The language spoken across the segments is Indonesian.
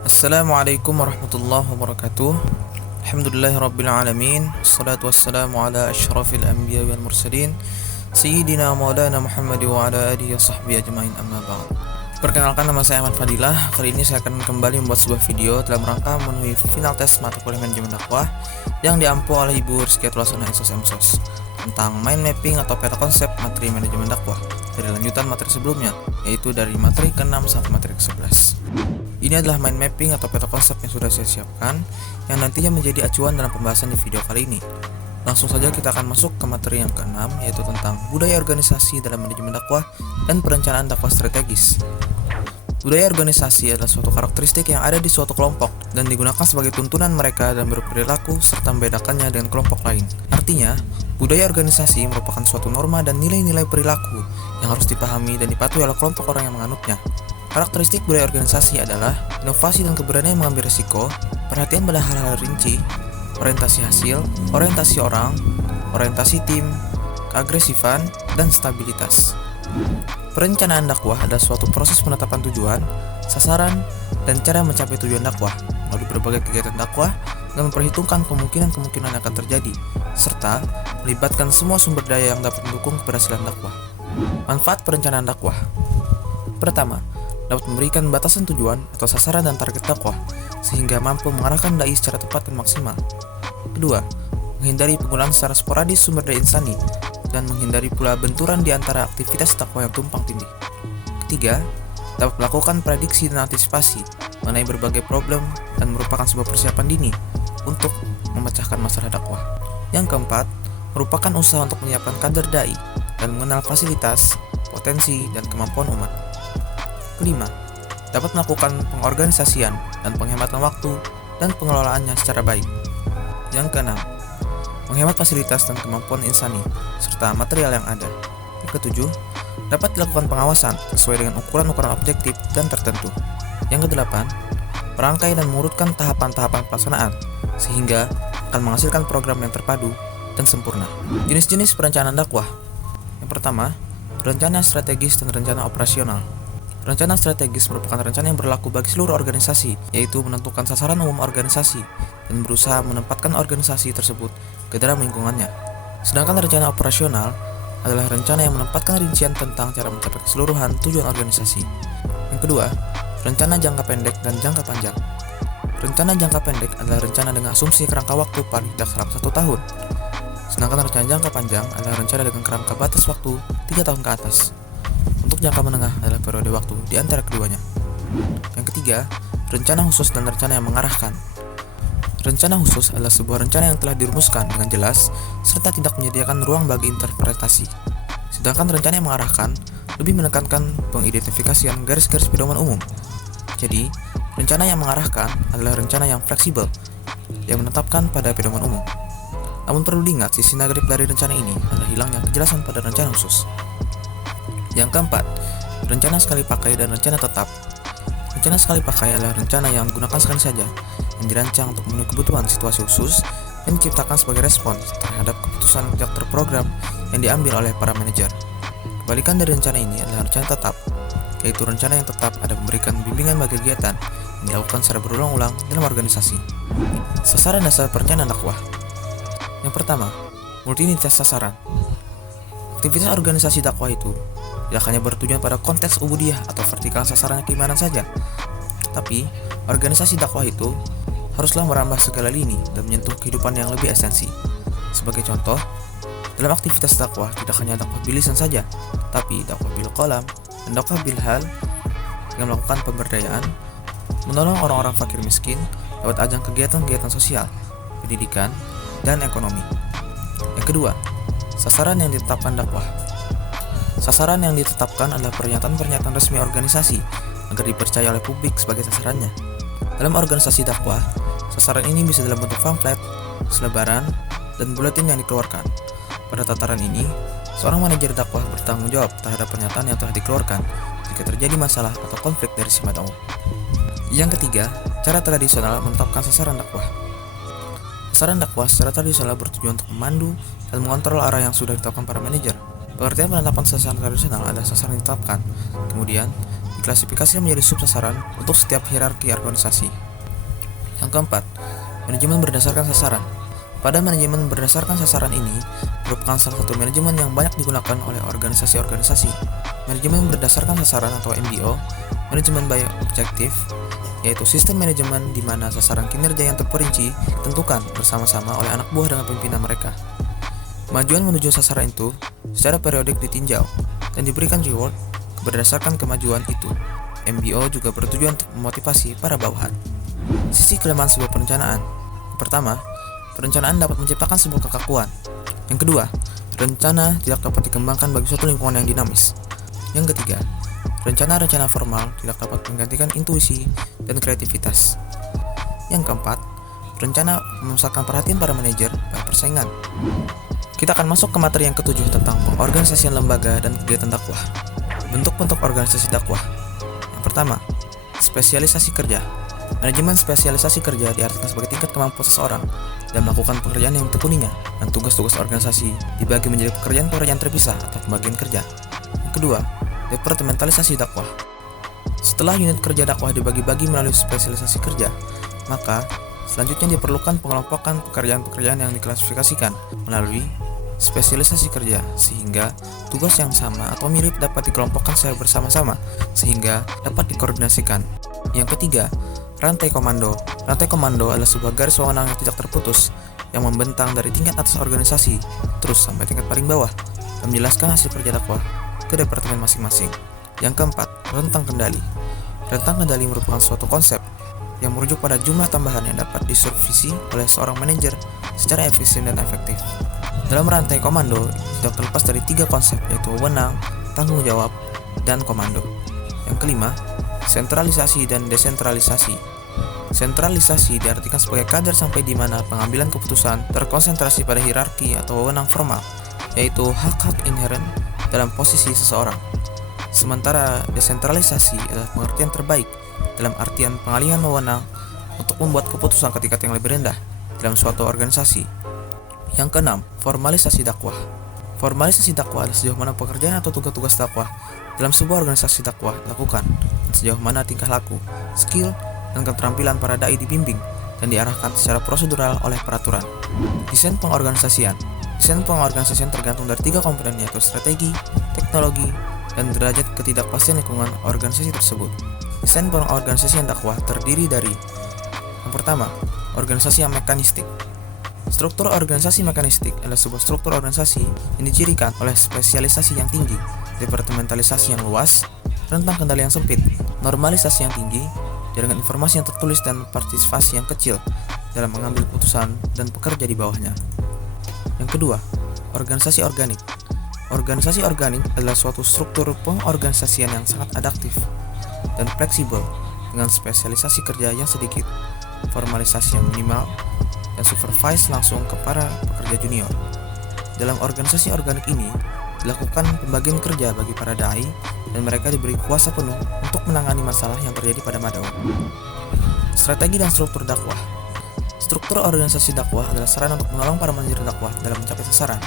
Assalamualaikum warahmatullahi wabarakatuh. Alhamdulillahirrabbilalamin. Assalatu wassalamu ala ashrafil anbiya wal mursalin Sayyidina maulana Muhammad wa ala alihi wa sahbihi ajma'in, amma ba'd. Perkenalkan, nama saya Ahmad Fadilah. Kali ini saya akan kembali membuat sebuah video dalam rangka memenuhi final tes mata kuliah manajemen dakwah yang diampu oleh Ibu Rizkiatul Hasanah MSos tentang mind mapping atau peta konsep materi manajemen dakwah dari lanjutan materi sebelumnya, yaitu dari materi ke-6 sampai materi ke-11. Ini adalah mind mapping atau peta konsep yang sudah saya siapkan, yang nantinya menjadi acuan dalam pembahasan di video kali ini. Langsung saja kita akan masuk ke materi yang ke-6, yaitu tentang budaya organisasi dalam manajemen dakwah dan perencanaan dakwah strategis. Budaya organisasi adalah suatu karakteristik yang ada di suatu kelompok dan digunakan sebagai tuntunan mereka dalam berperilaku serta membedakannya dengan kelompok lain. Artinya, budaya organisasi merupakan suatu norma dan nilai-nilai perilaku yang harus dipahami dan dipatuhi oleh kelompok orang yang menganutnya. Karakteristik budaya organisasi adalah inovasi dan keberanian mengambil risiko, perhatian pada hal-hal rinci, orientasi hasil, orientasi orang, orientasi tim, keagresifan, dan stabilitas. Perencanaan dakwah adalah suatu proses penetapan tujuan, sasaran, dan cara mencapai tujuan dakwah melalui berbagai kegiatan dakwah dan memperhitungkan kemungkinan-kemungkinan yang akan terjadi, serta melibatkan semua sumber daya yang dapat mendukung keberhasilan dakwah. Manfaat perencanaan dakwah: pertama, dapat memberikan batasan tujuan atau sasaran dan target dakwah sehingga mampu mengarahkan dai secara tepat dan maksimal. Kedua, menghindari penggunaan secara sporadis sumber daya insani dan menghindari pula benturan di antara aktivitas dakwah yang tumpang tindih. Ketiga, dapat melakukan prediksi dan antisipasi mengenai berbagai problem dan merupakan sebuah persiapan dini untuk memecahkan masalah dakwah. Yang keempat, merupakan usaha untuk menyiapkan kader dai dan mengenal fasilitas, potensi, dan kemampuan umat. Kelima, dapat melakukan pengorganisasian dan penghematan waktu dan pengelolaannya secara baik. Yang keenam, menghemat fasilitas dan kemampuan insani serta material yang ada. Yang ketujuh, dapat dilakukan pengawasan sesuai dengan ukuran-ukuran objektif dan tertentu. Yang kedelapan, merangkai dan mengurutkan tahapan-tahapan pelaksanaan sehingga akan menghasilkan program yang terpadu dan sempurna. Jenis-jenis perencanaan dakwah: yang pertama, rencana strategis dan rencana operasional. Rencana strategis merupakan rencana yang berlaku bagi seluruh organisasi, yaitu menentukan sasaran umum organisasi dan berusaha menempatkan organisasi tersebut ke dalam lingkungannya. Sedangkan rencana operasional adalah rencana yang menempatkan rincian tentang cara mencapai keseluruhan tujuan organisasi. Yang kedua, rencana jangka pendek dan jangka panjang. Rencana jangka pendek adalah rencana dengan asumsi kerangka waktu paling tidak selama 1 tahun. Sedangkan rencana jangka panjang adalah rencana dengan kerangka batas waktu 3 tahun ke atas. Untuk jangka menengah adalah periode waktu di antara keduanya. Yang ketiga, rencana khusus dan rencana yang mengarahkan. Rencana khusus adalah sebuah rencana yang telah dirumuskan dengan jelas serta tidak menyediakan ruang bagi interpretasi. Sedangkan rencana yang mengarahkan lebih menekankan pengidentifikasian garis-garis pedoman umum. Jadi, rencana yang mengarahkan adalah rencana yang fleksibel yang menetapkan pada pedoman umum. Namun perlu diingat, sisi negatif dari rencana ini adalah hilangnya kejelasan pada rencana khusus. Yang keempat, rencana sekali pakai dan rencana tetap. Rencana sekali pakai adalah rencana yang digunakan sekali saja, yang dirancang untuk memenuhi kebutuhan situasi khusus dan diciptakan sebagai respons terhadap keputusan yang terprogram yang diambil oleh para manajer. Kebalikan dari rencana ini adalah rencana tetap, yaitu rencana yang tetap ada memberikan bimbingan bagi kegiatan yang dilakukan secara berulang-ulang dalam organisasi. Sasaran dasar perencanaan dakwah. Yang pertama, multinitas sasaran. Aktivitas organisasi dakwah itu tidak hanya bertujuan pada konteks ubudiyah atau vertikal sasaran keimanan saja, tapi organisasi dakwah itu haruslah merambah segala lini dan menyentuh kehidupan yang lebih esensi. Sebagai contoh, dalam aktivitas dakwah tidak hanya dakwah bil lisan saja, tapi dakwah bil qalam dan dakwah bil hal yang melakukan pemberdayaan, menolong orang-orang fakir miskin lewat ajang kegiatan-kegiatan sosial, pendidikan, dan ekonomi. Yang kedua, sasaran yang ditetapkan dakwah. Sasaran yang ditetapkan adalah pernyataan-pernyataan resmi organisasi agar dipercaya oleh publik sebagai sasarannya. Dalam organisasi dakwah, sasaran ini bisa dalam bentuk pamflet, selebaran, dan buletin yang dikeluarkan. Pada tataran ini, seorang manajer dakwah bertanggung jawab terhadap pernyataan yang telah dikeluarkan jika terjadi masalah atau konflik dari sifat umum. Yang ketiga, cara tradisional menetapkan sasaran dakwah. Sasaran dakwah secara tradisional bertujuan untuk memandu dan mengontrol arah yang sudah ditetapkan para manajer. Pengertian penetapan sasaran tradisional adalah sasaran yang ditetapkan, kemudian diklasifikasikan menjadi sub-sasaran untuk setiap hierarki organisasi. Yang keempat, manajemen berdasarkan sasaran. Pada manajemen berdasarkan sasaran ini merupakan salah satu manajemen yang banyak digunakan oleh organisasi-organisasi. Manajemen berdasarkan sasaran atau MBO, manajemen by objective, yaitu sistem manajemen di mana sasaran kinerja yang terperinci ditentukan bersama-sama oleh anak buah dengan pimpinan mereka. Kemajuan menuju sasaran itu secara periodik ditinjau dan diberikan reward berdasarkan kemajuan itu. MBO juga bertujuan untuk memotivasi para bawahan. Sisi kelemahan sebuah perencanaan. Yang pertama, perencanaan dapat menciptakan sebuah kekakuan. Yang kedua, rencana tidak dapat dikembangkan bagi suatu lingkungan yang dinamis. Yang ketiga, rencana-rencana formal tidak dapat menggantikan intuisi dan kreativitas. Yang keempat, rencana memusatkan perhatian para manajer pada persaingan. Kita akan masuk ke materi yang ketujuh tentang pengorganisasian lembaga dan kegiatan dakwah. Bentuk-bentuk organisasi dakwah. Yang pertama, spesialisasi kerja. Manajemen spesialisasi kerja diartikan sebagai tingkat kemampuan seseorang dalam melakukan pekerjaan yang ditekuninya, dan tugas-tugas organisasi dibagi menjadi pekerjaan-pekerjaan terpisah atau pembagian kerja. Yang kedua, departementalisasi dakwah. Setelah unit kerja dakwah dibagi-bagi melalui spesialisasi kerja, maka selanjutnya diperlukan pengelompokan pekerjaan-pekerjaan yang diklasifikasikan melalui spesialisasi kerja, sehingga tugas yang sama atau mirip dapat dikelompokkan secara bersama-sama sehingga dapat dikoordinasikan. Yang ketiga, rantai komando. Rantai komando adalah sebuah garis wewenang yang tidak terputus yang membentang dari tingkat atas organisasi terus sampai tingkat paling bawah dan menjelaskan hasil kerja dakwah ke departemen masing-masing. Yang keempat, rentang kendali. Rentang kendali merupakan suatu konsep yang merujuk pada jumlah tambahan yang dapat disupervisi oleh seorang manajer secara efisien dan efektif. Dalam rantai komando tidak terlepas dari tiga konsep, yaitu wewenang, tanggung jawab, dan komando. Yang kelima, sentralisasi dan desentralisasi. Sentralisasi diartikan sebagai kadar sampai di mana pengambilan keputusan terkonsentrasi pada hierarki atau wewenang formal, yaitu hak-hak inheren dalam posisi seseorang. Sementara desentralisasi adalah pengertian terbaik dalam artian pengalihan wewenang untuk membuat keputusan ke tingkat yang lebih rendah dalam suatu organisasi. Yang keenam, formalisasi dakwah. Formalisasi dakwah adalah sejauh mana pekerjaan atau tugas-tugas dakwah dalam sebuah organisasi dakwah dilakukan, dan sejauh mana tingkah laku, skill, dan keterampilan para dai dibimbing dan diarahkan secara prosedural oleh peraturan. Desain pengorganisasian. Desain pengorganisasian tergantung dari tiga komponen, yaitu strategi, teknologi, dan derajat ketidakpastian lingkungan organisasi tersebut. Desain pengorganisasian dakwah terdiri dari: yang pertama, organisasi yang mekanistik. Struktur organisasi mekanistik adalah sebuah struktur organisasi yang dicirikan oleh spesialisasi yang tinggi, departementalisasi yang luas, rentang kendali yang sempit, normalisasi yang tinggi, jaringan informasi yang tertulis, dan partisipasi yang kecil dalam mengambil keputusan dan pekerja di bawahnya. Yang kedua, organisasi organik. Organisasi organik adalah suatu struktur pengorganisasian yang sangat adaptif dan fleksibel dengan spesialisasi kerja yang sedikit, formalisasi yang minimal, dan supervise langsung ke para pekerja junior. Dalam organisasi organik ini dilakukan pembagian kerja bagi para dai dan mereka diberi kuasa penuh untuk menangani masalah yang terjadi pada mad'u. Strategi dan struktur dakwah. Struktur organisasi dakwah adalah sarana untuk menolong para manajer dakwah dalam mencapai sasaran,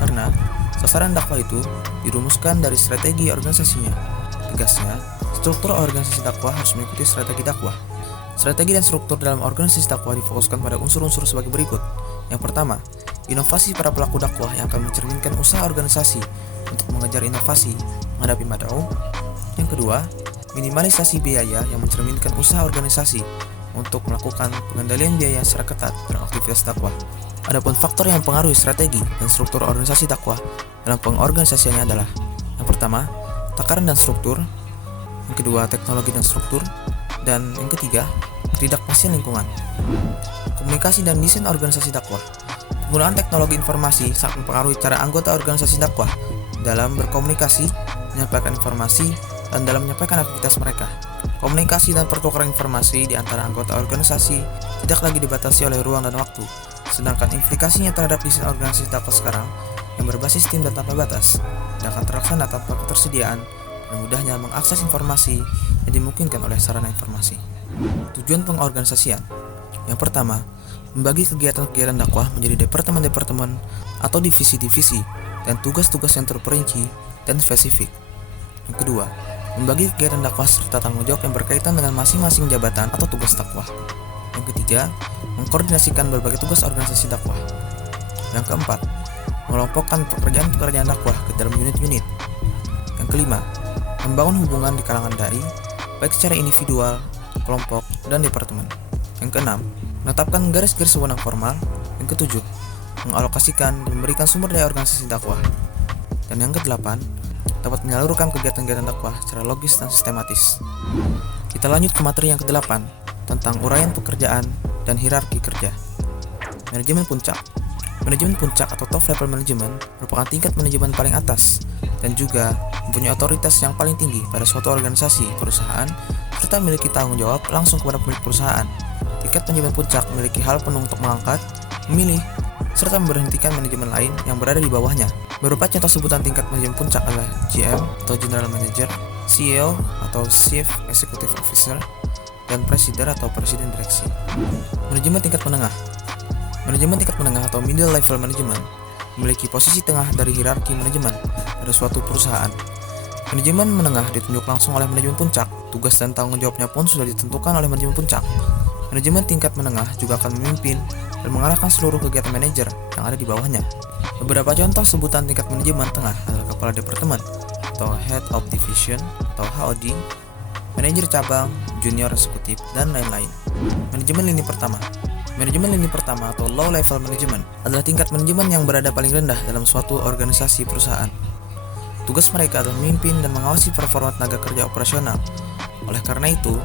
karena sasaran dakwah itu dirumuskan dari strategi organisasinya. Tegasnya, struktur organisasi dakwah harus mengikuti strategi dakwah. Strategi dan struktur dalam organisasi dakwah difokuskan pada unsur-unsur sebagai berikut. Yang pertama, inovasi para pelaku dakwah yang akan mencerminkan usaha organisasi untuk mengejar inovasi menghadapi mad'u. Yang kedua, minimalisasi biaya yang mencerminkan usaha organisasi untuk melakukan pengendalian biaya secara ketat dalam aktivitas dakwah. Adapun faktor yang mempengaruhi strategi dan struktur organisasi dakwah dalam pengorganisasiannya adalah: yang pertama, takaran dan struktur; yang kedua, teknologi dan struktur; dan yang ketiga, ketidakpastian lingkungan. Komunikasi dan desain organisasi dakwah. Penggunaan teknologi informasi sangat mempengaruhi cara anggota organisasi dakwah dalam berkomunikasi, menyampaikan informasi, dan dalam menyampaikan aktivitas mereka. Komunikasi dan pertukaran informasi di antara anggota organisasi tidak lagi dibatasi oleh ruang dan waktu, sedangkan implikasinya terhadap desain organisasi dakwah sekarang yang berbasis tim dan tanpa batas tidak akan terlaksana tanpa ketersediaan dan mudahnya mengakses informasi yang dimungkinkan oleh sarana informasi. Tujuan pengorganisasian. Yang pertama, membagi kegiatan-kegiatan dakwah menjadi departemen-departemen atau divisi-divisi dan tugas-tugas yang terperinci dan spesifik. Yang kedua, membagi kegiatan dakwah serta tanggung jawab yang berkaitan dengan masing-masing jabatan atau tugas dakwah. Yang ketiga, mengkoordinasikan berbagai tugas organisasi dakwah. Yang keempat, mengelompokkan pekerjaan-pekerjaan dakwah ke dalam unit-unit. Yang kelima, membangun hubungan di kalangan dai, baik secara individual, kelompok, dan departemen. Yang keenam, menetapkan garis-garis wewenang formal. Yang ketujuh, mengalokasikan dan memberikan sumber daya organisasi dakwah. Dan yang kedelapan, dapat menyalurkan kegiatan-kegiatan dakwah secara logis dan sistematis. Kita lanjut ke materi yang ke-8 tentang uraian pekerjaan dan hierarki kerja. Manajemen puncak. Manajemen puncak atau top level management merupakan tingkat manajemen paling atas dan juga mempunyai otoritas yang paling tinggi pada suatu organisasi perusahaan serta memiliki tanggung jawab langsung kepada pemilik perusahaan. Tingkat manajemen puncak memiliki hal penuh untuk mengangkat, memilih, serta memberhentikan manajemen lain yang berada di bawahnya. Beberapa contoh sebutan tingkat manajemen puncak adalah GM atau General Manager, CEO atau Chief Executive Officer, dan Presiden atau Presiden Direksi. Manajemen tingkat menengah. Manajemen tingkat menengah atau middle level management memiliki posisi tengah dari hierarki manajemen pada suatu perusahaan. Manajemen menengah ditunjuk langsung oleh manajemen puncak. Tugas dan tanggung jawabnya pun sudah ditentukan oleh manajemen puncak. Manajemen tingkat menengah juga akan memimpin dan mengarahkan seluruh kegiatan manajer yang ada di bawahnya. Beberapa contoh sebutan tingkat manajemen tengah adalah kepala departemen atau Head of Division atau HOD, manajer cabang, junior eksekutif, dan lain-lain. Manajemen lini pertama. Manajemen lini pertama atau low level management adalah tingkat manajemen yang berada paling rendah dalam suatu organisasi perusahaan. Tugas mereka adalah memimpin dan mengawasi performa tenaga kerja operasional. Oleh karena itu,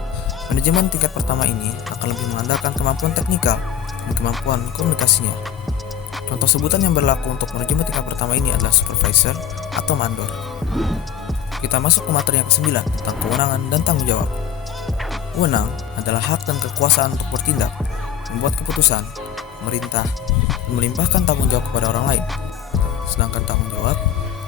manajemen tingkat pertama ini akan lebih mengandalkan kemampuan teknikal dan kemampuan komunikasinya. Contoh sebutan yang berlaku untuk manajemen tingkat pertama ini adalah supervisor atau mandor. Kita masuk ke materi yang ke-9 tentang kewenangan dan tanggung jawab. Wewenang adalah hak dan kekuasaan untuk bertindak, membuat keputusan, memerintah, dan melimpahkan tanggung jawab kepada orang lain. Sedangkan tanggung jawab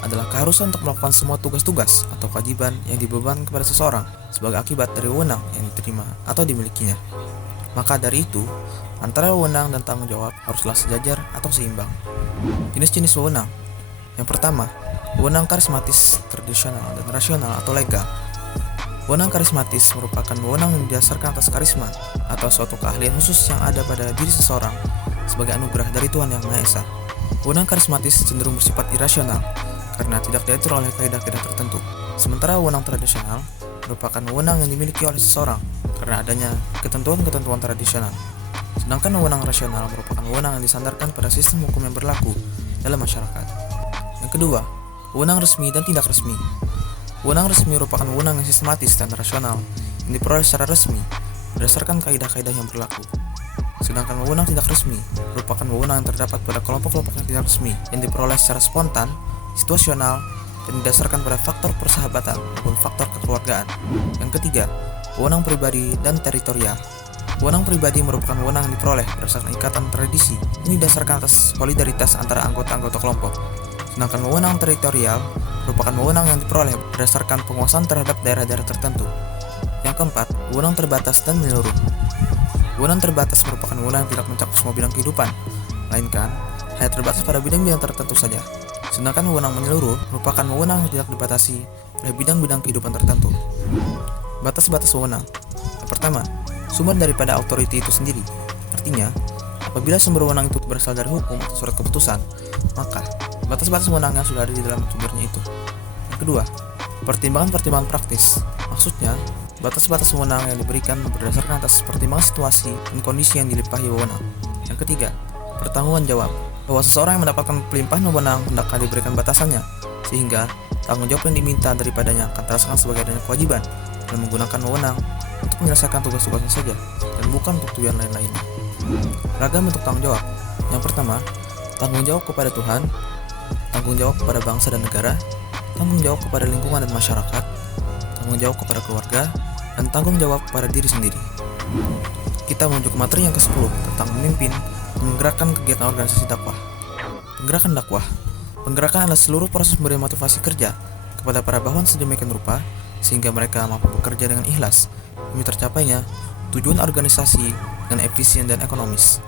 adalah keharusan untuk melakukan semua tugas-tugas atau kewajiban yang dibebankan kepada seseorang sebagai akibat dari wewenang yang diterima atau dimilikinya. Maka dari itu, antara wewenang dan tanggung jawab haruslah sejajar atau seimbang. Jenis-jenis wewenang. Yang pertama, wewenang karismatis, tradisional, dan rasional atau legal. Wewenang karismatis merupakan wewenang yang didasarkan atas karisma atau suatu keahlian khusus yang ada pada diri seseorang sebagai anugerah dari Tuhan Yang Maha Esa. Wewenang karismatis cenderung bersifat irasional karena tidak diatur oleh kaidah-kaidah tertentu. Sementara wewenang tradisional merupakan wewenang yang dimiliki oleh seseorang karena adanya ketentuan-ketentuan tradisional. Sedangkan wewenang rasional merupakan wewenang yang disandarkan pada sistem hukum yang berlaku dalam masyarakat. Yang kedua, wewenang resmi dan tidak resmi. Wewenang resmi merupakan wewenang yang sistematis dan rasional yang diperoleh secara resmi berdasarkan kaidah-kaidah yang berlaku. Sedangkan wewenang tidak resmi merupakan wewenang yang terdapat pada kelompok-kelompok yang tidak resmi yang diperoleh secara spontan, situasional, dan didasarkan pada faktor persahabatan maupun faktor kekeluargaan. Yang ketiga, wewenang pribadi dan teritorial. Wewenang pribadi merupakan wewenang yang diperoleh berdasarkan ikatan tradisi yang didasarkan atas solidaritas antara anggota-anggota kelompok. Sedangkan wewenang teritorial merupakan wewenang yang diperoleh berdasarkan penguasaan terhadap daerah-daerah tertentu. Yang keempat, wewenang terbatas dan menyeluruh. Wewenang terbatas merupakan wewenang yang tidak mencakup semua bidang kehidupan, melainkan hanya terbatas pada bidang-bidang tertentu saja. Sedangkan wewenang menyeluruh merupakan wewenang yang tidak dibatasi oleh bidang-bidang kehidupan tertentu. Batas-batas wewenang. Yang pertama, sumber daripada authority itu sendiri. Artinya, apabila sumber wewenang itu berasal dari hukum atau surat keputusan, maka batas-batas wewenang yang sudah ada di dalam sumbernya itu. Yang kedua, pertimbangan-pertimbangan praktis. Maksudnya, batas-batas wewenang yang diberikan berdasarkan atas pertimbangan situasi dan kondisi yang dilimpahi wewenang. Yang ketiga, pertanggungan jawab. Bahwa seseorang yang mendapatkan pelimpahan wewenang hendaklah diberikan batasannya, sehingga tanggung jawab yang diminta daripadanya akan terasakan sebagai adanya kewajiban dan menggunakan wewenang untuk menyelesaikan tugas-tugasnya saja dan bukan untuk tujuan lain-lainnya. Ragam bentuk tanggung jawab. Yang pertama, tanggung jawab kepada Tuhan, tanggung jawab kepada bangsa dan negara, tanggung jawab kepada lingkungan dan masyarakat, tanggung jawab kepada keluarga, dan tanggung jawab kepada diri sendiri. Kita menuju ke materi yang ke-10 tentang memimpin dan menggerakkan kegiatan organisasi dakwah. Penggerakan dakwah. Penggerakan adalah seluruh proses memberi motivasi kerja kepada para bawahan sedemikian rupa sehingga mereka mampu bekerja dengan ikhlas demi tercapainya tujuan organisasi dengan efisien dan ekonomis.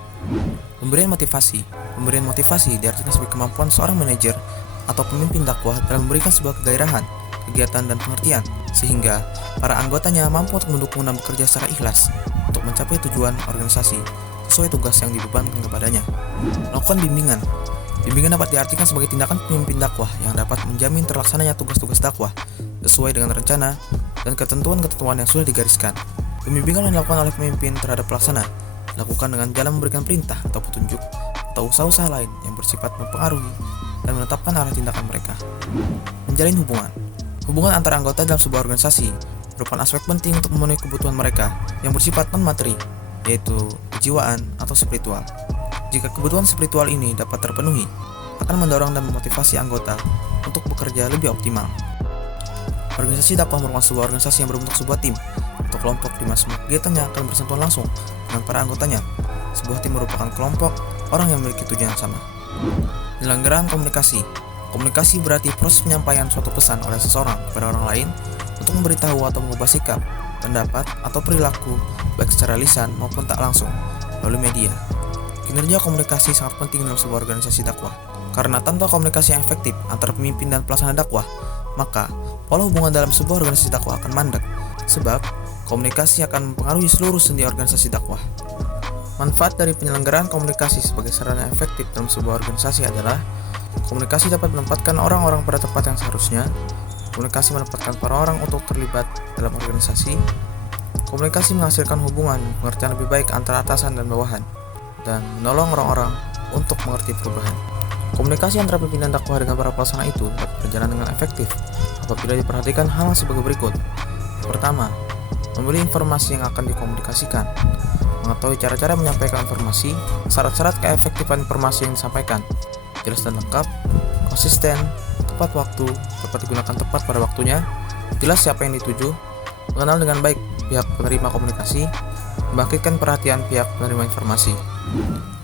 Pemberian motivasi. Pemberian motivasi diartikan sebagai kemampuan seorang manajer atau pemimpin dakwah dalam memberikan sebuah kegairahan kegiatan, dan pengertian, sehingga para anggotanya mampu untuk mendukung dan bekerja secara ikhlas untuk mencapai tujuan organisasi sesuai tugas yang dibebankan kepadanya. Melakukan bimbingan. Bimbingan dapat diartikan sebagai tindakan pemimpin dakwah yang dapat menjamin terlaksananya tugas-tugas dakwah sesuai dengan rencana dan ketentuan-ketentuan yang sudah digariskan. Pembimbingan yang dilakukan oleh pemimpin terhadap pelaksana dilakukan dengan jalan memberikan perintah atau petunjuk atau usaha-usaha lain yang bersifat mempengaruhi dan menetapkan arah tindakan mereka. Menjalin hubungan. Hubungan antara anggota dalam sebuah organisasi merupakan aspek penting untuk memenuhi kebutuhan mereka yang bersifat non-materi, yaitu kejiwaan atau spiritual. Jika kebutuhan spiritual ini dapat terpenuhi, akan mendorong dan memotivasi anggota untuk bekerja lebih optimal. Organisasi dakwah merupakan sebuah organisasi yang berbentuk sebuah tim atau kelompok di mana semua kegiatannya akan bersentuhan langsung dengan para anggotanya. Sebuah tim merupakan kelompok orang yang memiliki tujuan yang sama. Penyelenggaraan komunikasi. Komunikasi berarti proses penyampaian suatu pesan oleh seseorang kepada orang lain untuk memberitahu atau mengubah sikap, pendapat, atau perilaku baik secara lisan maupun tak langsung melalui media. Kinerja komunikasi sangat penting dalam sebuah organisasi dakwah, karena tanpa komunikasi yang efektif antara pemimpin dan pelaksana dakwah, maka pola hubungan dalam sebuah organisasi dakwah akan mandek, sebab komunikasi akan mempengaruhi seluruh sendi organisasi dakwah. Manfaat dari penyelenggaraan komunikasi sebagai sarana efektif dalam sebuah organisasi adalah komunikasi dapat menempatkan orang-orang pada tempat yang seharusnya, komunikasi menempatkan para orang untuk terlibat dalam organisasi, komunikasi menghasilkan hubungan pengertian lebih baik antara atasan dan bawahan, dan menolong orang-orang untuk mengerti perubahan. Komunikasi antara pimpinan dakwah dengan para pelaksana itu dapat berjalan dengan efektif apabila diperhatikan hal sebagai berikut. Pertama, memilih informasi yang akan dikomunikasikan, mengetahui cara-cara menyampaikan informasi, syarat-syarat keefektifan informasi yang disampaikan, jelas dan lengkap, konsisten, tepat waktu, dapat digunakan tepat pada waktunya, jelas siapa yang dituju, mengenal dengan baik pihak penerima komunikasi, membangkitkan perhatian pihak penerima informasi.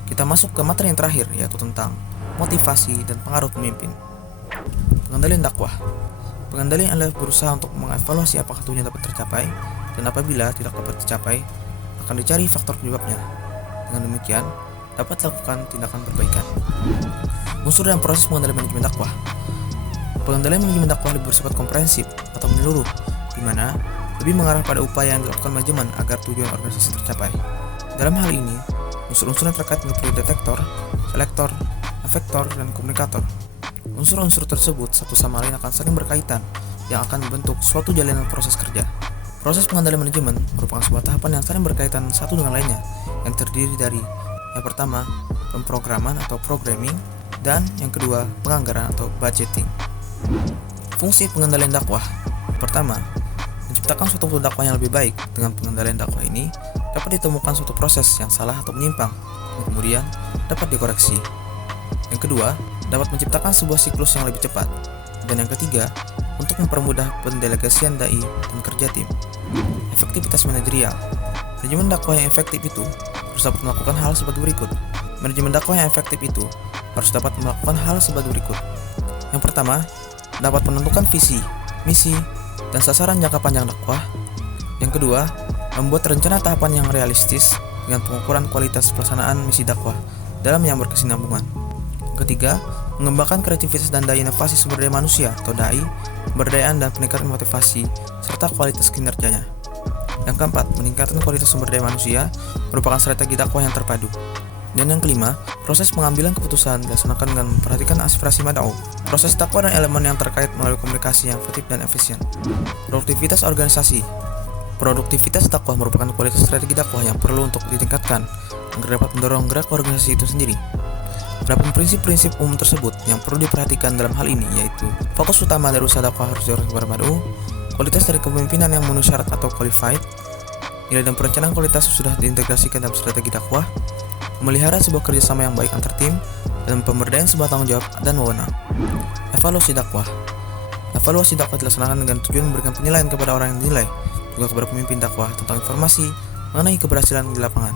Kita masuk ke materi yang terakhir, yaitu tentang motivasi dan pengaruh pemimpin. Pengendalian dakwah. Pengendalian adalah berusaha untuk mengevaluasi apakah tujuan dapat tercapai, dan apabila tidak dapat tercapai, akan dicari faktor penyebabnya. Dengan demikian, dapat dilakukan tindakan perbaikan. Unsur dan proses pengendalian manajemen dakwah. Pengendalian manajemen dakwah lebih bersifat komprehensif atau menyeluruh, di mana lebih mengarah pada upaya yang dilakukan manajemen agar tujuan organisasi tercapai. Dalam hal ini, unsur-unsur yang terkait meliputi detektor, selektor, efektor, dan komunikator. Unsur-unsur tersebut satu sama lain akan saling berkaitan yang akan membentuk suatu jalinan proses kerja. Proses pengendalian manajemen merupakan sebuah tahapan yang saling berkaitan satu dengan lainnya, yang terdiri dari yang pertama, pemrograman atau programming, dan yang kedua, penganggaran atau budgeting. Fungsi pengendalian dakwah. Pertama, menciptakan suatu dakwah yang lebih baik. Dengan pengendalian dakwah ini dapat ditemukan suatu proses yang salah atau menyimpang, dan kemudian dapat dikoreksi. Yang kedua, dapat menciptakan sebuah siklus yang lebih cepat. Dan yang ketiga, untuk mempermudah pendelegasian dai dan kerja tim. Efektivitas manajerial. Manajemen dakwah yang efektif itu harus dapat melakukan hal sebagai berikut. Manajemen dakwah yang efektif itu harus dapat melakukan hal sebagai berikut. Yang pertama, dapat menentukan visi, misi, dan sasaran jangka panjang dakwah. Yang kedua, membuat rencana tahapan yang realistis dengan pengukuran kualitas pelaksanaan misi dakwah dalam yang berkesinambungan. Yang ketiga, mengembangkan kreativitas dan daya inovasi sumber daya manusia atau DAI, pemberdayaan dan peningkatan motivasi serta kualitas kinerjanya. Yang keempat, meningkatkan kualitas sumber daya manusia merupakan strategi dakwah yang terpadu. Dan yang kelima, proses pengambilan keputusan dilaksanakan dengan memperhatikan aspirasi mad'u. Proses dakwah dan elemen yang terkait melalui komunikasi yang efektif dan efisien. Produktivitas organisasi. Produktivitas dakwah merupakan kualitas strategi dakwah yang perlu untuk ditingkatkan agar dapat mendorong gerak organisasi itu sendiri. Adapun prinsip-prinsip umum tersebut yang perlu diperhatikan dalam hal ini yaitu fokus utama dari usaha dakwah harus diarahkan kepada mad'u, kualitas dari kepemimpinan yang memenuhi syarat atau qualified, nilai dan perencanaan kualitas sudah diintegrasikan dalam strategi dakwah, memelihara sebuah kerjasama yang baik antar tim, dan pemberdayaan sebuah tanggung jawab dan wewenang. Evaluasi dakwah. Evaluasi dakwah dilaksanakan dengan tujuan memberikan penilaian kepada orang yang dinilai, juga kepada pemimpin dakwah tentang informasi mengenai keberhasilan di lapangan.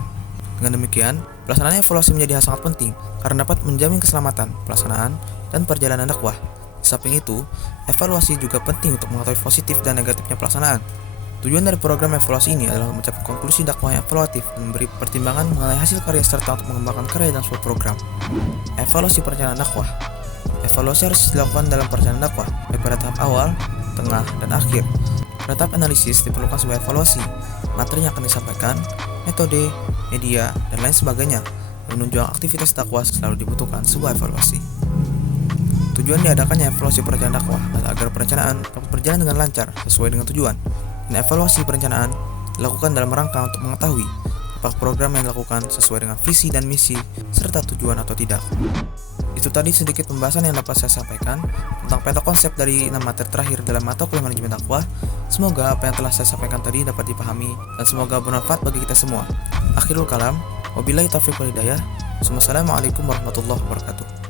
Dengan demikian, pelaksanaan evaluasi menjadi hal sangat penting karena dapat menjamin keselamatan, pelaksanaan, dan perjalanan dakwah. Di samping itu, evaluasi juga penting untuk mengetahui positif dan negatifnya pelaksanaan. Tujuan dari program evaluasi ini adalah mencapai konklusi dakwah yang evaluatif dan memberi pertimbangan mengenai hasil karya serta untuk mengembangkan karya dalam suatu program. Evaluasi perencanaan dakwah. Evaluasi harus dilakukan dalam perencanaan dakwah, baik pada tahap awal, tengah, dan akhir. Pada tahap analisis diperlukan sebuah evaluasi, materi yang akan disampaikan, metode, media, dan lain sebagainya. Menunjang aktivitas dakwah selalu dibutuhkan sebuah evaluasi. Tujuan diadakannya evaluasi perencanaan dakwah adalah agar perencanaan dapat berjalan dengan lancar sesuai dengan tujuan. Dan evaluasi perencanaan dilakukan dalam rangka untuk mengetahui apakah program yang dilakukan sesuai dengan visi dan misi serta tujuan atau tidak. Itu tadi sedikit pembahasan yang dapat saya sampaikan tentang peta konsep dari 6 materi terakhir dalam mata kuliah manajemen dakwah. Semoga apa yang telah saya sampaikan tadi dapat dipahami dan semoga bermanfaat bagi kita semua. Akhirul kalam, wabillahi taufiq wal hidayah. Wassalamualaikum warahmatullahi wabarakatuh.